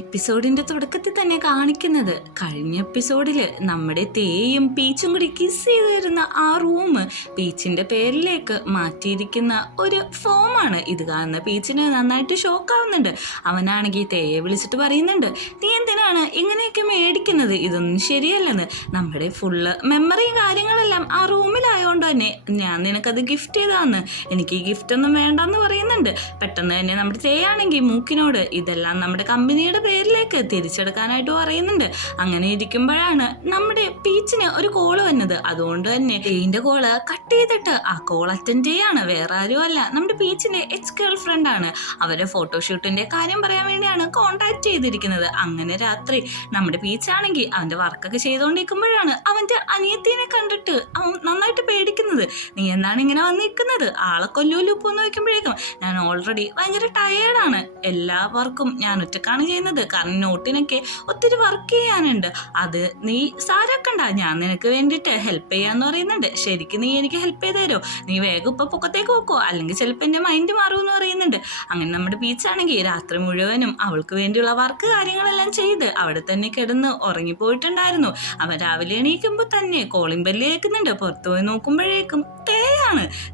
എപ്പിസോഡിന്റെ തുടക്കത്തിൽ തന്നെ കാണിക്കുന്നത് കഴിഞ്ഞ എപ്പിസോഡില് നമ്മുടെ തേയും പീച്ചും കൂടി കിസ് ചെയ്ത് തരുന്ന ആ റൂം പീച്ചിന്റെ പേരിലേക്ക് മാറ്റിയിരിക്കുന്ന ഒരു ഫോമാണ്. ഇത് കാണുന്ന പീച്ചിന് നന്നായിട്ട് ഷോക്കാവുന്നുണ്ട്. അവനാണെങ്കിൽ തേയെ വിളിച്ചിട്ട് പറയുന്നുണ്ട്, നീ എന്തിനാണ് ഇങ്ങനെയൊക്കെ മേടിക്കുന്നത്, ഇതൊന്നും ശരിയല്ലെന്ന്. നമ്മുടെ ഫുള്ള് മെമ്മറിയും കാര്യങ്ങളെല്ലാം ആ റൂമിലായോണ്ട് തന്നെ ഞാൻ നിനക്കത് ഗിഫ്റ്റ് ചെയ്താന്ന്, എനിക്ക് ഈ ഗിഫ്റ്റ് ഒന്നും വേണ്ടെന്ന് പറയുന്നുണ്ട്. പെട്ടെന്ന് തന്നെ നമ്മുടെ തേയാണെങ്കിൽ മൂക്കിനോട് ഇതെല്ലാം നമ്മുടെ കമ്പനിയുടെ പേരിലേക്ക് തിരിച്ചെടുക്കാനായിട്ട് പറയുന്നുണ്ട്. അങ്ങനെ ഇരിക്കുമ്പോഴാണ് നമ്മുടെ പീച്ചിന് ഒരു കോള് വന്നത്. അതുകൊണ്ട് തന്നെ തേയിന്റെ കോള് കട്ട് ചെയ്തിട്ട് ആ കോൾ അറ്റൻഡ് ചെയ്യാണ്. വേറെ ആരും അല്ല, നമ്മുടെ പീച്ചിന്റെ എക്സ് ഗേൾ ഫ്രണ്ട് ആണ്. അവരെ ഫോട്ടോഷൂട്ടിന്റെ കാര്യം പറയാൻ വേണ്ടിയാണ് കോണ്ടാക്ട് ചെയ്തിരിക്കുന്നത്. അങ്ങനെ രാത്രി നമ്മുടെ പീച്ചാണെങ്കിൽ അവന്റെ വർക്കൊക്കെ ചെയ്തുകൊണ്ടിരിക്കുമ്പോഴാണ് അവന്റെ അനിയത്തിനെ കണ്ടിട്ട് അവൻ നന്നായിട്ട് പേടിക്കുന്നത്. നീ എന്താണ് ഇങ്ങനെ വന്നിരിക്കുന്നത്, ആളെ കൊല്ലൂലു പോന്ന് വയ്ക്കുമ്പോഴേക്കും ഞാൻ ഓൾറെഡി ഭയങ്കര ടയേർഡാണ്, എല്ലാ വർക്കും ഞാൻ ഒറ്റക്കാണ് ചെയ്യുന്നത്, കാരണം നോട്ടിനൊക്കെ ഒത്തിരി വർക്ക് ചെയ്യാനുണ്ട്, അത് നീ സാരാക്കണ്ട, ഞാൻ നിനക്ക് വേണ്ടിയിട്ട് ഹെൽപ്പ് ചെയ്യാന്ന് പറയുന്നുണ്ട്. ശരിക്കും നീ എനിക്ക് ഹെൽപ്പ് ചെയ്ത് തരോ, നീ വേഗം ഇപ്പൊ പൊക്കത്തേക്ക് പോക്കോ, അല്ലെങ്കിൽ ചിലപ്പോൾ എന്റെ മൈൻഡ് മാറുമെന്ന് പറയുന്നുണ്ട്. അങ്ങനെ നമ്മുടെ ബീച്ചാണെങ്കിൽ രാത്രി മുഴുവനും അവൾക്ക് വേണ്ടിയുള്ള വർക്ക് കാര്യങ്ങളെല്ലാം ചെയ്ത് അവിടെ തന്നെ കിടന്ന് ഉറങ്ങിപ്പോയിട്ടുണ്ടായിരുന്നു. അവൻ രാവിലെ എണീക്കുമ്പോൾ തന്നെ കോളിംഗ് ബെല്ല് കേൾക്കുന്നുണ്ട്. പുറത്തു പോയി നോക്കുമ്പോഴേക്കും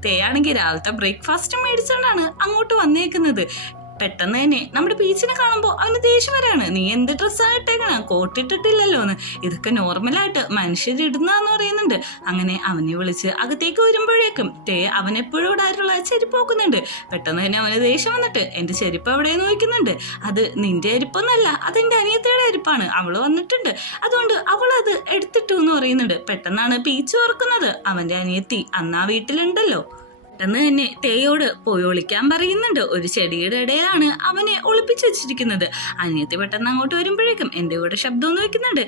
തേയാണെങ്കിൽ രാവിലത്തെ ബ്രേക്ക്ഫാസ്റ്റ് മേടിച്ചുകൊണ്ടാണ് അങ്ങോട്ട് വന്നേക്കുന്നത്. പെട്ടെന്ന് തന്നെ നമ്മുടെ ബീച്ചിനെ കാണുമ്പോൾ അവന് ദേഷ്യം വരാണ്. നീ എന്ത് ഡ്രസ്സാണ് ഇട്ടേക്കണ, കോട്ടിട്ടിട്ടില്ലല്ലോ എന്ന്, ഇതൊക്കെ നോർമലായിട്ട് മനുഷ്യരിടുന്നതെന്ന് പറയുന്നുണ്ട്. അങ്ങനെ അവനെ വിളിച്ച് അകത്തേക്ക് വരുമ്പോഴേക്കും അവനെപ്പോഴും ഇടാറുള്ള ചെരുപ്പ് നോക്കുന്നുണ്ട്. പെട്ടെന്ന് തന്നെ അവന് ദേഷ്യം വന്നിട്ട് എന്റെ ചെരുപ്പ് എവിടെയെന്ന് നോക്കുന്നുണ്ട്. അത് നിന്റെ ചെരുപ്പൊന്നല്ല, അതെന്റെ അനിയത്തിയുടെ ചെരുപ്പാണ്, അവള് വന്നിട്ടുണ്ട്, അതുകൊണ്ട് അവളത് എടുത്തിട്ടു എന്ന് പറയുന്നുണ്ട്. പെട്ടെന്നാണ് പീച്ച് ഓർക്കുന്നത് അവന്റെ അനിയത്തി അന്ന് ആ വീട്ടിലുണ്ടല്ലോ. പെട്ടെന്ന് തന്നെ തേയോട് പോയി ഒളിക്കാൻ പറയുന്നുണ്ട്. ഒരു ചെടിയുടെ ഇടയിലാണ് അവനെ ഒളിപ്പിച്ചു വെച്ചിരിക്കുന്നത്. അനിയത്തി പെട്ടെന്ന് അങ്ങോട്ട് വരുമ്പോഴേക്കും എന്റെ ഇവിടെ ശബ്ദമൊന്നും വെക്കുന്നുണ്ട്.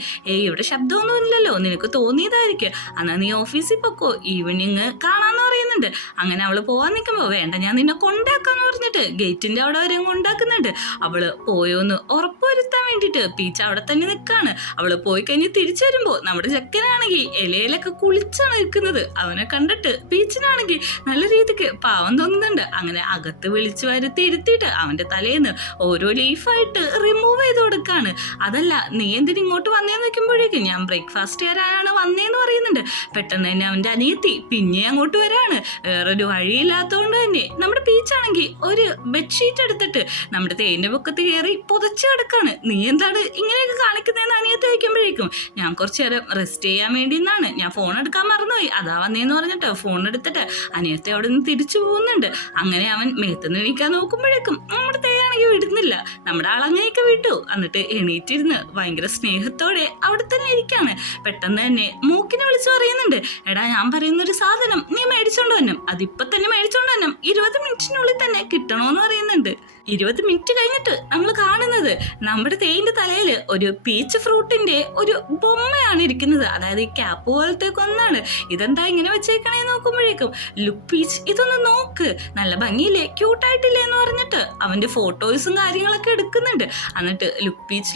ഇവിടെ ശബ്ദമൊന്നും ഇല്ലല്ലോ, നിനക്ക് തോന്നിയതായിരിക്കും, എന്നാ നീ ഓഫീസിൽ പൊക്കോ, ഈവനിങ് കാണാന്ന് പറയുന്നുണ്ട്. അങ്ങനെ അവള് പോവാൻ നിൽക്കുമ്പോ വേണ്ട ഞാൻ നിന്നെ കൊണ്ടാക്കാന്ന് പറഞ്ഞിട്ട് ഗേറ്റിന്റെ അവിടെ വരെ കൊണ്ടാക്കുന്നുണ്ട്. അവള് പോയോന്ന് ഉറപ്പുവരുത്താൻ വേണ്ടിട്ട് പീച്ച അവിടെ തന്നെ നിൽക്കാണ്. അവള് പോയി കഴിഞ്ഞ് തിരിച്ചു വരുമ്പോ നമ്മുടെ ചെക്കനാണെങ്കിൽ ഇലയിലൊക്കെ കുളിച്ചാണ് നിൽക്കുന്നത്. അവനെ കണ്ടിട്ട് പീച്ചിനാണെങ്കിൽ നല്ല രീതിക്ക് പാവം തോന്നുന്നുണ്ട്. അങ്ങനെ അകത്ത് വിളിച്ചു വരുത്തി ഇരുത്തിയിട്ട് അവന്റെ തലേന്ന് ഓരോ ലീഫായിട്ട് റിമൂവ് ചെയ്ത് കൊടുക്കാണ്. അതല്ല നീ എന്തിനും ഇങ്ങോട്ട് വന്നേന്ന് വെക്കുമ്പോഴേക്കും ഞാൻ ബ്രേക്ക്ഫാസ്റ്റ് തരാനാണ് വന്നേന്ന് പറയുന്നുണ്ട്. പെട്ടെന്ന് തന്നെ അവന്റെ അനിയത്തി പിന്നെ അങ്ങോട്ട് വരാണ്. വേറൊരു വഴിയില്ലാത്തതുകൊണ്ട് തന്നെ നമ്മുടെ പീച്ചാണെങ്കിൽ ഒരു ബെഡ്ഷീറ്റ് എടുത്തിട്ട് നമ്മുടെ തേന്റെ പൊക്കത്ത് കയറി പുതച്ചു കിടക്കാണ്. നീ എന്താണ് ഇങ്ങനെയൊക്കെ കാണിക്കുന്നതെന്ന് അനിയത്തി വയ്ക്കുമ്പോഴേക്കും ഞാൻ കുറച്ചു നേരം റെസ്റ്റ് ചെയ്യാൻ വേണ്ടി നിന്നാണ്, ഞാൻ ഫോൺ എടുക്കാൻ മറന്നുപോയി, അതാ വന്നേന്ന് പറഞ്ഞിട്ട് ഫോൺ എടുത്തിട്ട് അനിയത്തി അവിടെ നിന്ന് തിരിച്ചു പോകുന്നുണ്ട്. അങ്ങനെ അവൻ മേത്തുനിന്ന് എണീക്കാൻ നോക്കുമ്പോഴേക്കും നമ്മുടെ തേയാണെങ്കിൽ വിടുന്നില്ല. നമ്മുടെ ആളങ്ങനെയൊക്കെ വിട്ടു. എന്നിട്ട് എണീറ്റിരുന്ന് ഭയങ്കര സ്നേഹത്തോടെ അവിടെ തന്നെ ഇരിക്കാണ്. പെട്ടെന്ന് തന്നെ മൂക്കിനെ വിളിച്ചു പറയുന്നുണ്ട്, എടാ ഞാൻ പറയുന്നൊരു സാധനം നീ മേടിച്ചോണ്ട് വരണം, അതിപ്പോ തന്നെ മേടിച്ചോണ്ട് വരണം, 20 മിനിറ്റിനുള്ളിൽ തന്നെ കിട്ടണോന്ന് പറയുന്നുണ്ട്. 20 മിനിറ്റ് കഴിഞ്ഞിട്ട് നമ്മൾ കാണുന്നത് നമ്മുടെ തേയിന്റെ തലയിൽ ഒരു പീച്ച് ഫ്രൂട്ടിന്റെ ഒരു ബൊമ്മയാണ് ഇരിക്കുന്നത്. അതായത് ഈ ക്യാപ്പ് പോലത്തെ ഒന്നാണ്. ഇതെന്താ ഇങ്ങനെ വെച്ചേക്കണേ നോക്കുമ്പോഴേക്കും ലുക്ക് പീച്ച്, ഇതൊന്ന് നോക്ക്, നല്ല ഭംഗിയില്ലേ, ക്യൂട്ടായിട്ടില്ലേ എന്ന് പറഞ്ഞിട്ട് അവന്റെ ഫോട്ടോസും കാര്യങ്ങളൊക്കെ എടുക്കുന്നുണ്ട്. എന്നിട്ട് ലുക്ക് പീച്ച്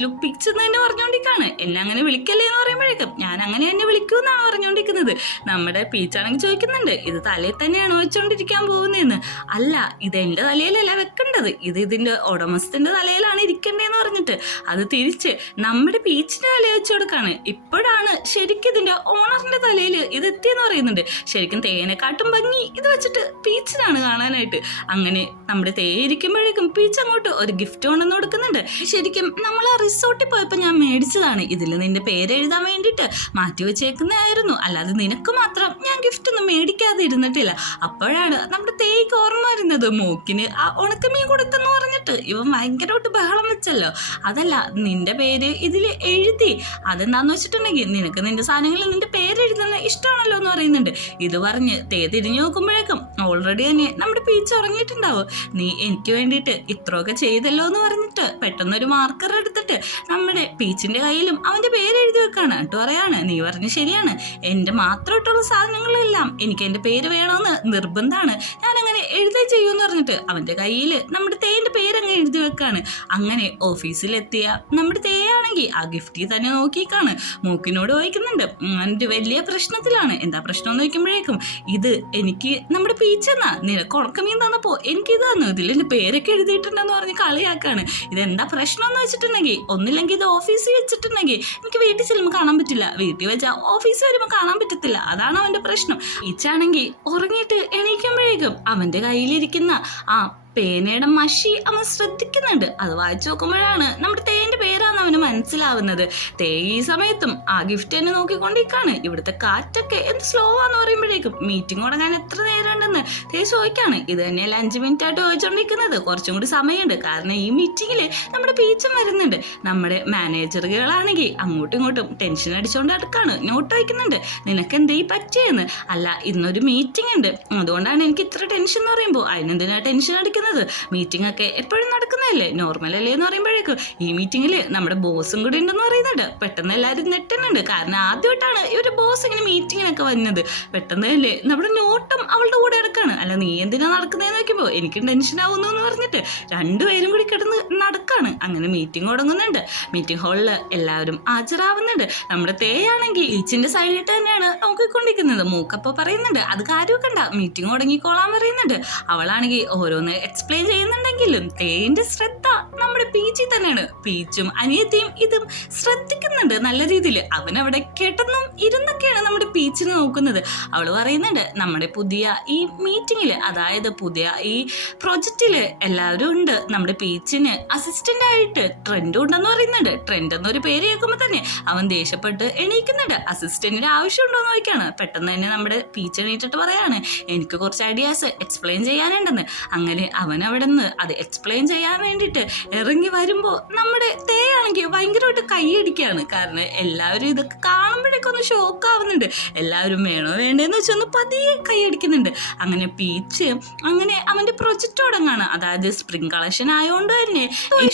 എന്ന് തന്നെ പറഞ്ഞോണ്ടിരിക്കാണ്. എന്നെ അങ്ങനെ വിളിക്കല്ലേ എന്ന് പറയുമ്പോഴേക്കും ഞാൻ അങ്ങനെ എന്നെ വിളിക്കൂന്നാണ് പറഞ്ഞോണ്ടിരിക്കുന്നത്. നമ്മുടെ പീച്ചാണെങ്കിൽ ചോദിക്കുന്നുണ്ട്, ഇത് തലയിൽ തന്നെയാണോ വെച്ചോണ്ടിരിക്കാൻ പോകുന്നതെന്ന്. അല്ല, ഇത് എന്റെ തലയിലല്ല വെക്കേണ്ടത്, ഇതിന്റെ ഉടമസ്ഥന്റെ തലയിലാണ് ഇരിക്കേണ്ടതെന്ന് പറഞ്ഞിട്ട് അത് തിരിച്ച് നമ്മുടെ പീച്ചിന്റെ തലയിൽ വെച്ച് കൊടുക്കാണ്. ഇപ്പോഴാണ് ശരിക്കും ഇതിന്റെ ഓണറിന്റെ തലയിൽ ഇത് എത്തിയെന്ന് പറയുന്നുണ്ട്. ശരിക്കും തേനെക്കാട്ടും ഭംഗി ഇത് വെച്ചിട്ട് പീച്ചിനാണ് കാണാനായിട്ട്. അങ്ങനെ നമ്മുടെ തേ ഇരിക്കുമ്പോഴേക്കും പീച്ച് അങ്ങോട്ട് ഒരു ഗിഫ്റ്റ് കൊണ്ടുവന്ന് കൊടുക്കുന്നുണ്ട്. ശരിക്കും നമ്മൾ ആ റിസോർട്ടിൽ പോയപ്പോൾ ഞാൻ മേടിച്ചതാണ്, ഇതിൽ നിന്റെ പേര് എഴുതാൻ വേണ്ടിയിട്ട് മാറ്റി വെച്ചേക്കുന്നതായിരുന്നു, അല്ലാതെ നിനക്ക് മാത്രം ഞാൻ ഗിഫ്റ്റ് ഒന്നും മേടിക്കാതെ ഇരുന്നിട്ടില്ല. അപ്പോഴാണ് നമ്മുടെ തേക്ക് ഓർമ്മ വരുന്നത്, മൂക്കിന് ആ ഉണക്കമീൻ കൊടുത്തെന്ന് പറഞ്ഞിട്ട് ഇവൻ ഭയങ്കരമായിട്ട് ബഹളം വെച്ചല്ലോ. അതല്ല, നിന്റെ പേര് ഇതിൽ എഴുതി, അതെന്താന്ന് വെച്ചിട്ടുണ്ടെങ്കിൽ നിനക്ക് നിന്റെ സാധനങ്ങളിൽ നിന്റെ പേര് എഴുതുന്ന ഇഷ്ടമാണല്ലോ എന്ന് പറയുന്നുണ്ട്. ഇത് പറഞ്ഞ് തേ തിരിഞ്ഞു നോക്കുമ്പോഴേക്കും ഓൾറെഡി തന്നെ നമ്മുടെ പീച്ച് ഉറങ്ങിയിട്ടുണ്ടാവും. നീ എനിക്ക് വേണ്ടിയിട്ട് ഇത്രയൊക്കെ ചെയ്തല്ലോ എന്ന് പറഞ്ഞിട്ട് പെട്ടെന്നൊരു മാർക്കർ എടുത്തിട്ട് നമ്മുടെ പീച്ചിന്റെ കയ്യിലും അവന്റെ പേര് എഴുതി വെക്കാണ്. എന്നിട്ട് പറയാണ്, നീ പറഞ്ഞ് ശരിയാണ്, എന്റെ മാത്രമായിട്ടുള്ള സാധനങ്ങളെല്ലാം എനിക്ക് എന്റെ പേര് വേണമെന്ന് നിർബന്ധമാണ്, ഞാൻ അങ്ങനെ എഴുതി ചെയ്യുമെന്ന് പറഞ്ഞിട്ട് അവന്റെ കയ്യിൽ നമ്മുടെ തേന്റെ പേരങ്ങ് എഴുതി വെക്കാണ്. അങ്ങനെ ഓഫീസിലെത്തിയ നമ്മുടെ തേയാണ് ആണെങ്കിൽ ആ ഗിഫ്റ്റിൽ തന്നെ നോക്കിക്കാണ് മൂക്കിനോട് ചോദിക്കുന്നുണ്ട്. എൻ്റെ വലിയ പ്രശ്നത്തിലാണ്. എന്താ പ്രശ്നം എന്ന് ചോദിക്കുമ്പോഴേക്കും ഇത് എനിക്ക് നമ്മുടെ പീച്ചെന്നാ നിനക്ക് ഉണക്കമീൻ തന്നപ്പോ എനിക്ക് ഇത് തന്നു, ഇതിൽ എൻ്റെ പേരൊക്കെ എഴുതിയിട്ടുണ്ടെന്ന് പറഞ്ഞ് കളിയാക്കാണ്. ഇതെന്താ പ്രശ്നം എന്ന് വെച്ചിട്ടുണ്ടെങ്കിൽ ഒന്നില്ലെങ്കിൽ ഇത് ഓഫീസിൽ വെച്ചിട്ടുണ്ടെങ്കിൽ എനിക്ക് വീട്ടിൽ ചെല്ലുമ്പോൾ കാണാൻ പറ്റില്ല, വീട്ടിൽ വെച്ചാൽ ഓഫീസിൽ വരുമ്പോൾ കാണാൻ പറ്റത്തില്ല, അതാണ് അവൻ്റെ പ്രശ്നം. പീച്ചാണെങ്കിൽ ഉറങ്ങിയിട്ട് എണീക്കുമ്പോഴേക്കും അവൻ്റെ കയ്യിലിരിക്കുന്ന ആ പേനയുടെ മഷി അവൻ ശ്രദ്ധിക്കുന്നുണ്ട്. അത് വായിച്ചു നോക്കുമ്പോഴാണ് നമ്മുടെ തേൻ്റെ പേരാന്ന് അവന് മനസ്സിലാവുന്നത്. തേ ഈ സമയത്തും ആ ഗിഫ്റ്റ് തന്നെ നോക്കിക്കൊണ്ടിരിക്കാണ്. ഇവിടുത്തെ കാറ്റൊക്കെ എന്ത് സ്ലോ ആന്ന് പറയുമ്പോഴേക്കും മീറ്റിംഗ് തുടങ്ങാൻ എത്ര നേരം ഉണ്ടെന്ന് തേ ചോദിക്കാണ്. ഇത് തന്നെയല്ല 5 മിനിറ്റ് ആയിട്ട് ചോദിച്ചുകൊണ്ടിരിക്കുന്നത്, കുറച്ചും കൂടി സമയമുണ്ട്, കാരണം ഈ മീറ്റിങ്ങിൽ നമ്മുടെ പീച്ചും വരുന്നുണ്ട്. നമ്മുടെ മാനേജറുകളാണെങ്കിൽ അങ്ങോട്ടും ഇങ്ങോട്ടും ടെൻഷൻ അടിച്ചുകൊണ്ട് അടുക്കാണ്, നോട്ട് വയ്ക്കുന്നുണ്ട്. നിനക്ക് എന്തേ പറ്റിയെന്ന്. അല്ല, ഇന്നൊരു മീറ്റിംഗ് ഉണ്ട്, അതുകൊണ്ടാണ് എനിക്ക് ഇത്ര ടെൻഷൻ എന്ന് പറയുമ്പോൾ അതിനെന്തിനാ ടെൻഷൻ അടിക്കുന്നത്? മീറ്റിംഗ് ഒക്കെ എപ്പോഴും നടക്കുന്നതല്ലേ, നോർമൽ അല്ലേ എന്ന് പറയുമ്പോഴേക്കും ഈ മീറ്റിംഗിൽ നമ്മുടെ ബോസും കൂടി ഉണ്ടെന്ന് പറയുന്നുണ്ട്. പെട്ടെന്ന് എല്ലാവരും നെട്ടുന്നുണ്ട്, കാരണം ആദ്യമായിട്ടാണ് ഈ ഒരു ബോസ് ഇങ്ങനെ മീറ്റിങ്ങിനൊക്കെ വന്നത്. പെട്ടെന്ന് അല്ലേ നമ്മുടെ നോട്ടും അവളുടെ കൂടെ എടുക്കാണ്. അല്ല, നീ എന്തിനാ നടക്കുന്നതെന്ന് നോക്കുമ്പോൾ എനിക്ക് ടെൻഷൻ ആവുന്നു എന്ന് പറഞ്ഞിട്ട് രണ്ടുപേരും കൂടി കിടന്ന് നടക്കാണ്. അങ്ങനെ മീറ്റിംഗ് തുടങ്ങുന്നുണ്ട്. മീറ്റിംഗ് ഹാളിൽ എല്ലാവരും ഹാജരാവുന്നുണ്ട്. നമ്മുടെ തേയാണെങ്കിൽ ഈച്ചിന്റെ സൈഡിലിട്ട് തന്നെയാണ് നോക്കിക്കൊണ്ടിരിക്കുന്നത്. മൂക്കപ്പോ പറയുന്നുണ്ട് അത് കാര്യമൊക്കെ ഉണ്ടാ, മീറ്റിംഗ് തുടങ്ങിക്കോളാൻ പറയുന്നുണ്ട്. അവളാണെങ്കിൽ ഓരോന്ന് എക്സ്പ്ലെയിൻ ചെയ്യുന്നുണ്ടെങ്കിലും തേന്റെ ശ്രദ്ധ നമ്മുടെ പീച്ചി തന്നെയാണ്. പീച്ചും അനിയത്തിയും ഇതും ശ്രദ്ധിക്കുന്നുണ്ട് നല്ല രീതിയിൽ. അവനവിടെ കേട്ടെന്നും ഇരുന്നൊക്കെയാണ് നമ്മുടെ പീച്ചിനെ നോക്കുന്നത്. അവൾ പറയുന്നുണ്ട് നമ്മുടെ പുതിയ ഈ മീറ്റിങ്ങിൽ, അതായത് പുതിയ ഈ പ്രൊജക്റ്റില് എല്ലാവരും ഉണ്ട്. നമ്മുടെ പീച്ചിന് അസിസ്റ്റന്റ് ആയിട്ട് ട്രെൻഡ് ഉണ്ടെന്ന് പറയുന്നുണ്ട്. ട്രെൻഡ് എന്നൊരു പേര് കേൾക്കുമ്പോൾ തന്നെ അവൻ ദേഷ്യപ്പെട്ട് എണീക്കുന്നുണ്ട്. അസിസ്റ്റന്റിന്റെ ആവശ്യമുണ്ടോന്ന് ചോദിക്കാണ്. പെട്ടെന്ന് തന്നെ നമ്മുടെ പീച്ച് എണീറ്റിട്ട് പറയാണ് എനിക്ക് കുറച്ച് ഐഡിയാസ് എക്സ്പ്ലെയിൻ ചെയ്യാനുണ്ടെന്ന്. അങ്ങനെ അവൻ അവിടെ നിന്ന് അത് എക്സ്പ്ലെയിൻ ചെയ്യാൻ വേണ്ടിയിട്ട് ഇറങ്ങി വരുമ്പോൾ നമ്മുടെ തേയാണെങ്കിൽ ഭയങ്കരമായിട്ട് കൈയടിക്കുകയാണ്. കാരണം എല്ലാവരും ഇതൊക്കെ കാണുമ്പോഴേക്കും ഒന്ന് ഷോക്ക് ആവുന്നുണ്ട്. എല്ലാവരും വേണോ വേണ്ടേന്ന് വെച്ചൊന്ന് പതിയെ കൈയടിക്കുന്നുണ്ട്. അങ്ങനെ പീച്ച് അങ്ങനെ അവൻ്റെ പ്രൊജക്റ്റ് തുടങ്ങാണ്. അതായത് സ്പ്രിംഗ് കളക്ഷൻ ആയതുകൊണ്ട് തന്നെ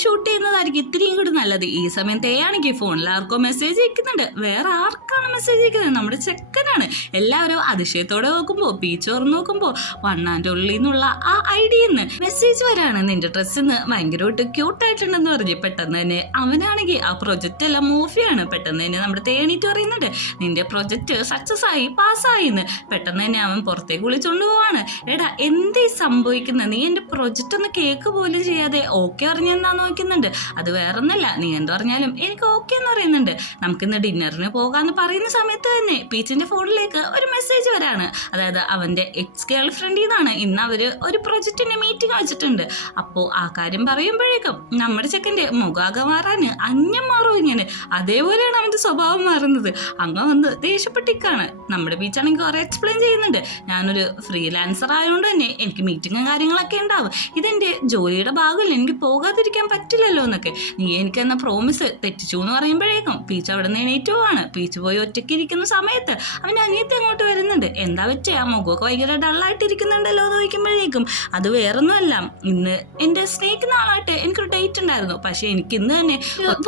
ഷൂട്ട് ചെയ്യുന്നതായിരിക്കും ഇത്രയും കൂടി നല്ലത്. ഈ സമയം തേയാണെങ്കിൽ ഫോണിൽ ആർക്കോ മെസ്സേജ് അയക്കുന്നുണ്ട്. വേറെ ആർക്കാണ് മെസ്സേജ് അയക്കുന്നത്? നമ്മുടെ ചെക്കനാണ്. എല്ലാവരും അതിശയത്തോടെ നോക്കുമ്പോൾ പീച്ച് തുറന്ന് നോക്കുമ്പോൾ വണ്ണാൻ്റെ ഉള്ളിൽ നിന്നുള്ള ആ ഐഡിയിൽ നിന്ന് മെസ്സേജ് വരാണ്. നിന്റെ ഡ്രസ്സിന്ന് ഭയങ്കരമായിട്ട് ക്യൂട്ടായിട്ടുണ്ടെന്ന് പറഞ്ഞ് പെട്ടെന്ന് തന്നെ അവനാണെങ്കിൽ ആ പ്രൊജക്റ്റ് എല്ലാം മൂവിയാണ്. പെട്ടെന്ന് തന്നെ നമ്മുടെ തേണീറ്റ് പറയുന്നുണ്ട് നിന്റെ പ്രൊജക്റ്റ് സക്സസ് ആയി, പാസ്സായി എന്ന്. പെട്ടെന്ന് തന്നെ അവൻ പുറത്തേക്ക് വിളിച്ചോണ്ട് പോവാണ്. എടാ എന്തേ സംഭവിക്കുന്നത്? നീ എൻ്റെ പ്രൊജക്റ്റ് ഒന്ന് കേക്ക് പോലും ചെയ്യാതെ ഓക്കെ അറിഞ്ഞെന്നാന്ന് നോക്കുന്നുണ്ട്. അത് വേറൊന്നല്ല, നീ എന്ത് പറഞ്ഞാലും എനിക്ക് ഓക്കെ എന്ന് പറയുന്നുണ്ട്. നമുക്കിന്ന് ഡിന്നറിന് പോകാമെന്ന് പറയുന്ന സമയത്ത് തന്നെ പീച്ചിന്റെ ഫോണിലേക്ക് ഒരു മെസ്സേജ് വരാണ്. അതായത് അവൻ്റെ എക്സ് ഗേൾ ഫ്രണ്ടിൽ നിന്നാണ് ഇന്ന് അവർ ഒരു പ്രൊജക്റ്റിന്റെ മീറ്റിംഗ് വെച്ചിട്ടുണ്ട്. അപ്പോൾ ആ കാര്യം പറയുമ്പോഴേക്കും നമ്മുടെ ചെക്കൻ്റെ മുഖാകെ മാറാന് അന്യം മാറും. ഇങ്ങനെ അതേപോലെയാണ് അവൻ്റെ സ്വഭാവം മാറുന്നത്. അങ്ങ് വന്ന് ദേഷ്യപ്പെട്ടിക്കാണ്. നമ്മുടെ ബീച്ചാണെങ്കിൽ കുറെ എക്സ്പ്ലെയിൻ ചെയ്യുന്നുണ്ട്. ഞാനൊരു ഫ്രീലാൻസർ ആയതുകൊണ്ട് തന്നെ എനിക്ക് മീറ്റിങ്ങും കാര്യങ്ങളൊക്കെ ഉണ്ടാവും. ഇതെൻ്റെ ജോലിയുടെ ഭാഗമല്ല, എനിക്ക് പോകാതിരിക്കാൻ പറ്റില്ലല്ലോ എന്നൊക്കെ. നീ എനിക്ക് എന്ന പ്രോമിസ് തെറ്റിച്ചു എന്ന് പറയുമ്പോഴേക്കും പീച്ച് അവിടെ നിന്ന് എണീറ്റ് പോവാണ്. പീച്ച് പോയി ഒറ്റയ്ക്ക് ഇരിക്കുന്ന സമയത്ത് അവൻ്റെ അനിയത്തി അങ്ങോട്ട് വരുന്നുണ്ട്. എന്താ പറ്റിയ ആ മുഖമൊക്കെ ഭയങ്കര ഡള്ളായിട്ടിരിക്കുന്നുണ്ടല്ലോ എന്ന് ചോദിക്കുമ്പോഴേക്കും അത് വേറൊന്നുമല്ല, ഇന്ന് എൻ്റെ സ്നേക്ക് നാളായിട്ട് എനിക്കൊരു ഡേറ്റ് ഉണ്ടായിരുന്നു. പക്ഷെ എനിക്ക് ഇന്ന് തന്നെ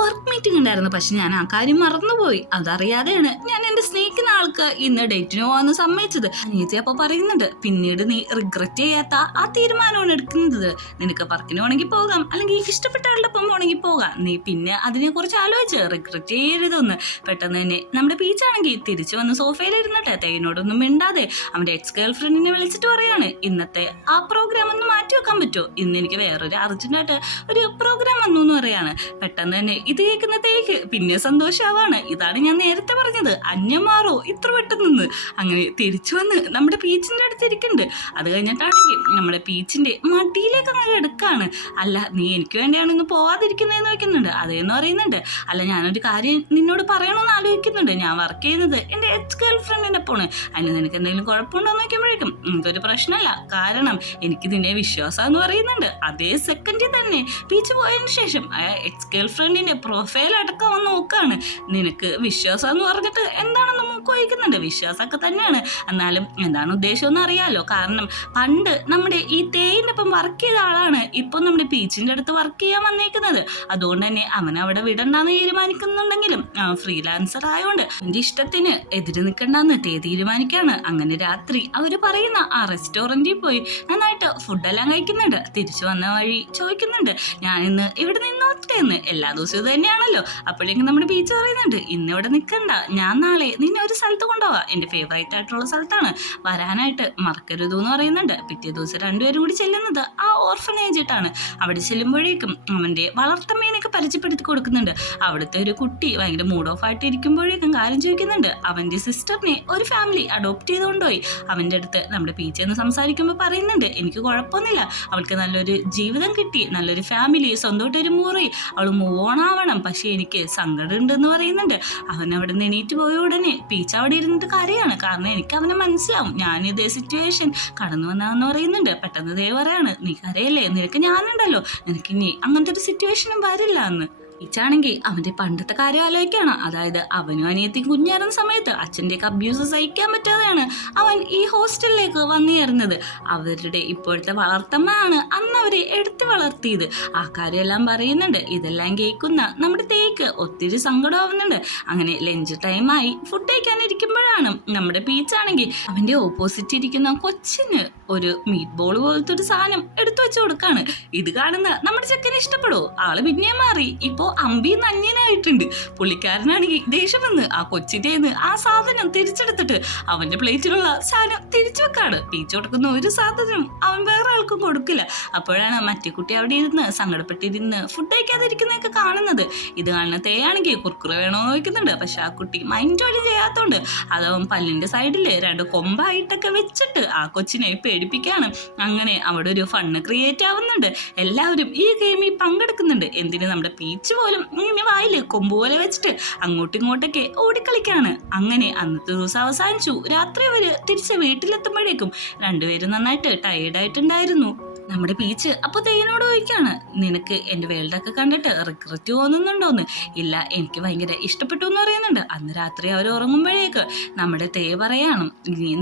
വർക്ക് മീറ്റിംഗ് ഉണ്ടായിരുന്നു. പക്ഷെ ഞാൻ ആ കാര്യം മറന്നുപോയി. അതറിയാതെയാണ് ഞാൻ എൻ്റെ സ്നേക്ക് നാൾക്ക് ഇന്ന് ഡേറ്റിന് പോകാമെന്ന് സമ്മതിച്ചത്. അനിയത്തി അപ്പോൾ പറയുന്നുണ്ട് പിന്നീട് നീ റിഗ്രറ്റ് ചെയ്യാത്ത ആ തീരുമാനമാണ് എടുക്കുന്നത്. നിനക്ക് വർക്കിന് വേണമെങ്കിൽ പോകാം, അല്ലെങ്കിൽ ഇഷ്ടപ്പെട്ട ആളുടെ ഒപ്പം വേണമെങ്കിൽ പോകാം. നീ പിന്നെ അതിനെക്കുറിച്ച് ആലോചിച്ച് റിഗ്രറ്റ് ചെയ്യരുതെന്ന്. പെട്ടെന്ന് തന്നെ നമ്മുടെ പീച്ചാണെങ്കിൽ തിരിച്ചു വന്ന് സോഫയിലിരുന്നിട്ട് തേനോടൊന്നും മിണ്ടാതെ അവൻ്റെ എക്സ് ഗേൾ ഫ്രണ്ടിനെ വിളിച്ചിട്ട് പറയാണ് ഇന്നത്തെ ആ പ്രോഗ്രാം ഒന്ന് മാറ്റി വെക്കാൻ പറ്റുമോ? ഇന്ന് എനിക്ക് വേറൊരു അർജന്റായിട്ട് ഒരു പ്രോഗ്രാം വന്നു എന്ന് പറയാണ്. പെട്ടെന്ന് തന്നെ ഇത് കേൾക്കുന്ന തേക്ക് പിന്നെ സന്തോഷമാവാണ്. ഇതാണ് ഞാൻ നേരത്തെ പറഞ്ഞത്, അന്യം മാറോ ഇത്ര പെട്ടെന്ന്. അങ്ങനെ തിരിച്ചു വന്ന് നമ്മുടെ പീച്ചിൻ്റെ അടുത്തിരിക്കുന്നുണ്ട്. അത് കഴിഞ്ഞിട്ടാണെങ്കിൽ നമ്മുടെ പീച്ചിൻ്റെ മടിയിലേക്ക് അങ്ങനെ എടുക്കാണ്. അല്ല നീ എനിക്ക് വേണ്ടിയാണ് ഇന്ന് പോവാതിരിക്കുന്നതെന്ന് വയ്ക്കുന്നുണ്ട്. അതേന്ന് പറയുന്നുണ്ട്. അല്ല ഞാനൊരു കാര്യം നിന്നോട് പറയണമെന്ന് ആലോചിക്കുന്നുണ്ട്. ഞാൻ വർക്ക് ചെയ്യുന്നത് എൻ്റെ എക്സ് ഗേൾ ഫ്രണ്ടിൻ്റെ ഒപ്പമാണ്. അതിന് നിനക്ക് എന്തെങ്കിലും കുഴപ്പമുണ്ടോ എന്ന് വയ്ക്കുമ്പോഴേക്കും എനിക്കൊരു പ്രശ്നമല്ല, കാരണം എനിക്ക് നിന്നെ വിശ്വാസമെന്ന് പറയുന്നുണ്ട്. അതേ സെക്കൻഡിൽ തന്നെ പീച്ച് പോയതിന് ശേഷം എക്സ് ഗേൾ ഫ്രണ്ടിൻ്റെ പ്രൊഫൈൽ അടക്കം വന്ന് നോക്കാണ്. നിനക്ക് വിശ്വാസം എന്ന് പറഞ്ഞിട്ട് എന്താണെന്ന് മൂക്ക് വഹിക്കുന്നുണ്ട്. വിശ്വാസമൊക്കെ തന്നെയാണ്, എന്നാലും എന്താണ് ഉദ്ദേശം അറിയാലോ. കാരണം പണ്ട് നമ്മുടെ ഈ തേയിൻ്റെ ഒപ്പം വർക്ക് ചെയ്ത ആളാണ് ഇപ്പം നമ്മുടെ പീച്ചിൻ്റെ അടുത്ത് വർക്ക് ചെയ്യാൻ വന്നേക്കുന്നത്. അതുകൊണ്ട് തന്നെ അവൻ അവിടെ വിടണ്ടെന്ന് തീരുമാനിക്കുന്നുണ്ടെങ്കിലും ഫ്രീലാൻസർ ആയതുകൊണ്ട് എൻ്റെ ഇഷ്ടത്തിന് എതിര് നിൽക്കണ്ടെന്ന് തീരുമാനിക്കാണ്. അങ്ങനെ രാത്രി അവർ പറയുന്ന ആ റെസ്റ്റോറൻറ്റിൽ പോയി നന്നായിട്ട് ഫുഡെല്ലാം കഴിക്കുന്നുണ്ട്. തിരിച്ചു വന്ന വഴി ചോദിക്കുന്നുണ്ട്, ഞാനിന്ന് ഇവിടെ നിന്നോട്ടേന്ന്. എല്ലാ ദിവസവും ഇത് തന്നെയാണല്ലോ. അപ്പോഴേക്കും നമ്മുടെ ബീച്ച് പറയുന്നുണ്ട്, ഇന്ന് ഇവിടെ നിൽക്കണ്ട, ഞാൻ നാളെ നിന്നെ ഒരു സ്ഥലത്ത് കൊണ്ടുപോവാം, എൻ്റെ ഫേവറേറ്റ് ആയിട്ടുള്ള സ്ഥലത്താണ്, വരാനായിട്ട് മറക്കരുത് എന്ന് പറയുന്നുണ്ട്. പിറ്റേ ദിവസം രണ്ടുപേരും കൂടി ചെല്ലുന്നത് ആ ഓർഫനേജിട്ടാണ്. അവിടെ ചെല്ലുമ്പോഴേക്കും അവൻ്റെ വളർത്തമ്മേനൊക്കെ പരിചയപ്പെടുത്തി കൊടുക്കുന്നുണ്ട്. അവിടുത്തെ ഒരു കുട്ടി ഭയങ്കര മൂഡ് ഓഫ് ആയിട്ട് ഇരിക്കുമ്പോഴേക്കും കാര്യം ചോദിക്കുന്നുണ്ട്. അവൻ്റെ സിസ്റ്ററിനെ ഒരു ഫാമിലി അഡോപ്റ്റ് ചെയ്ത് കൊണ്ടുപോയി. അവൻ്റെ അടുത്ത് നമ്മുടെ പീച്ചെന്ന് സംസാരിക്കുമ്പോൾ പറയുന്നുണ്ട്, എനിക്ക് കുഴപ്പമൊന്നുമില്ല, അവൾക്ക് നല്ലൊരു ജീവിതം കിട്ടി, നല്ലൊരു ഫാമിലി, സ്വന്തമായിട്ടൊരു മുറി, അവൾ മൂവ് ഓൺ ആവണം, പക്ഷേ എനിക്ക് സങ്കടം ഉണ്ടെന്ന് പറയുന്നുണ്ട്. അവൻ അവിടെ നിന്ന് എണീറ്റ് പോയ ഉടനെ പീച്ച അവിടെ ഇരുന്നിട്ട് കരയാണ്. കാരണം എനിക്ക് അവനെ മനസ്സിലാവും, ഞാനിതേ സിറ്റുവേഷൻ കടന്നു വന്നതെന്ന് പറയുന്നുണ്ട്. പെട്ടെന്ന് ദേ പറയാണ്, നീ കരയല്ലേ, നിനക്ക് ഞാനുണ്ടല്ലോ, നിനക്ക് ഇനി അങ്ങനത്തെ ഒരു സിറ്റുവേഷനും വരില്ല എന്ന്. ഈച്ചാണെങ്കിൽ അവൻ്റെ പണ്ടത്തെ കാര്യം ആലോചിക്കുകയാണ്. അതായത് അവനും അനിയത്തിയും കുഞ്ഞായിരുന്ന സമയത്ത് അച്ഛൻ്റെയൊക്കെ അബ്യൂസ് സഹിക്കാൻ പറ്റാതെയാണ് അവൻ ഈ ഹോസ്റ്റലിലേക്ക് വന്നു ചേർന്നത്. അവരുടെ ഇപ്പോഴത്തെ വളർത്തമ്മയാണ് അന്ന് അവരെ എടുത്തു വളർത്തിയത്. ആ കാര്യമെല്ലാം പറയുന്നുണ്ട്. ഇതെല്ലാം കേൾക്കുന്ന നമ്മുടെ തേക്ക് ഒത്തിരി സങ്കടമാവുന്നുണ്ട്. അങ്ങനെ ലഞ്ച് ടൈമായി ഫുഡ് കഴിക്കാനിരിക്കുമ്പോഴാണ് നമ്മുടെ പീച്ചാണെങ്കിൽ അവൻ്റെ ഓപ്പോസിറ്റ് ഇരിക്കുന്ന കൊച്ചിന് ഒരു മീറ്റ് ബോൾ പോലത്തെ ഒരു സാധനം എടുത്തു വെച്ച് കൊടുക്കാണ്. ഇത് കാണുന്ന നമ്മുടെ ചെക്കന് ഇഷ്ടപ്പെടുമോ? ആള് പിന്നെയും മാറി, ഇപ്പോ അമ്പി നന്യനായിട്ടുണ്ട്. പുള്ളിക്കാരനാണെങ്കിൽ ദേഷ്യം വന്ന് ആ കൊച്ചിൻ്റെന്ന് ആ സാധനം തിരിച്ചെടുത്തിട്ട് അവന്റെ പ്ലേറ്റിലുള്ള സാധനം തിരിച്ചു വെക്കാണ്. പീച്ച് കൊടുക്കുന്ന ഒരു സാധനം അവൻ വേറെ ആൾക്കും കൊടുക്കില്ല. അപ്പോഴാണ് മറ്റേ കുട്ടി അവിടെ ഇരുന്ന് സങ്കടപ്പെട്ടിരുന്ന് ഫുഡ് കഴിക്കാതിരിക്കുന്നതൊക്കെ കാണുന്നത്. ഇത് കാണുന്ന തേയാണെങ്കിൽ കുർക്കുറ വേണോന്ന് ചോദിക്കുന്നുണ്ട്. പക്ഷെ ആ കുട്ടി മൈൻഡ് പോലും ചെയ്യാത്തോണ്ട് അതവൻ പല്ലിന്റെ സൈഡിൽ രണ്ട് കൊമ്പായിട്ടൊക്കെ വെച്ചിട്ട് ആ കൊച്ചിനെ പേടിപ്പിക്കാണ്. അങ്ങനെ അവിടെ ഒരു ഫണ്ണ് ക്രിയേറ്റ് ആവുന്നുണ്ട്. എല്ലാവരും ഈ ഗെയിമിൽ പങ്കെടുക്കുന്നുണ്ട്. എന്തിന് നമ്മുടെ പീച്ച് പോലും ഇങ്ങനെ വായില് കൊമ്പ് പോലെ വെച്ചിട്ട് അങ്ങോട്ടും ഇങ്ങോട്ടൊക്കെ ഓടിക്കളിക്കാണ്. അങ്ങനെ അന്നത്തെ ദിവസം അവസാനിച്ചു. രാത്രി അവര് തിരിച്ച് വീട്ടിലെത്തുമ്പോഴേക്കും രണ്ടുപേരും നന്നായിട്ട് ടയേർഡായിട്ടുണ്ടായിരുന്നു. നമ്മുടെ പീച്ച് അപ്പോൾ തേയിനോട് ചോദിക്കാണ്, നിനക്ക് എൻ്റെ വേൾഡൊക്കെ കണ്ടിട്ട് റിഗ്രറ്റ് തോന്നുന്നുണ്ടോന്ന്? ഇല്ല, എനിക്ക് ഭയങ്കര ഇഷ്ടപ്പെട്ടു എന്ന് പറയുന്നുണ്ട്. അന്ന് രാത്രി അവർ ഉറങ്ങുമ്പോഴേക്ക് നമ്മുടെ തേ പറയാണ്,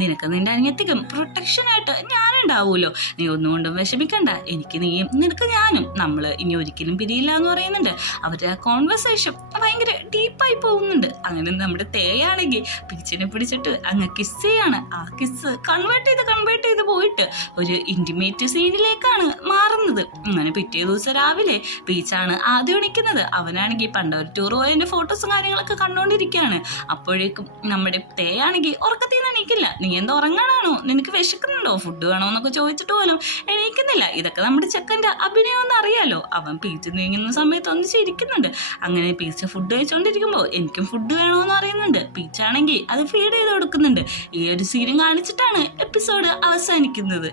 നിനക്ക് നിന്റെ അനിയത്തിക്കും പ്രൊട്ടക്ഷനായിട്ട് ഞാനുണ്ടാവുമല്ലോ, നീ ഒന്നുകൊണ്ടും വിഷമിക്കണ്ട, എനിക്ക് നീയും നിനക്ക് ഞാനും, നമ്മൾ ഇനി ഒരിക്കലും പിരിയില്ല എന്ന് പറയുന്നുണ്ട്. അവരുടെ ആ കോൺവെർസേഷൻ ഭയങ്കര ഡീപ്പായി പോകുന്നുണ്ട്. അങ്ങനെ നമ്മുടെ തേയാണെങ്കിൽ പീച്ചിനെ പിടിച്ചിട്ട് അങ്ങ് കിസ് ചെയ്യാണ്. ആ കിസ് കൺവേർട്ട് ചെയ്ത് പോയിട്ട് ഒരു ഇൻറ്റിമേറ്റ് സീനിലേക്ക് മാറുന്നത്. അങ്ങനെ പിറ്റേ ദിവസം രാവിലെ പീച്ചാണ് ആദ്യം എണീക്കുന്നത്. അവനാണെങ്കിൽ പണ്ട് ഒരു ടൂർ പോയതിന്റെ ഫോട്ടോസും കാര്യങ്ങളൊക്കെ കണ്ടുകൊണ്ടിരിക്കുകയാണ്. അപ്പോഴേക്കും നമ്മുടെ തേയാണെങ്കിൽ ഉറക്കത്തിൽ നിന്ന് എണീക്കില്ല. നീ എന്താ ഉറങ്ങാനാണോ, നിനക്ക് വിശക്കുന്നുണ്ടോ, ഫുഡ് വേണോ എന്നൊക്കെ ചോദിച്ചിട്ട് പോലും എണീക്കുന്നില്ല. ഇതൊക്കെ നമ്മുടെ ചെക്കൻ്റെ അഭിനയം എന്ന് അറിയാലോ. അവൻ പീച്ച് നീങ്ങുന്ന സമയത്ത് ഒന്ന് ചിരിക്കുന്നുണ്ട്. അങ്ങനെ പീച്ച് ഫുഡ് കഴിച്ചുകൊണ്ടിരിക്കുമ്പോൾ എനിക്കും ഫുഡ് വേണമെന്ന് പറയുന്നുണ്ട്. പീച്ചാണെങ്കിൽ അത് ഫീഡ് ചെയ്ത് കൊടുക്കുന്നുണ്ട്. ഈ ഒരു സീനും കാണിച്ചിട്ടാണ് എപ്പിസോഡ് അവസാനിക്കുന്നത്.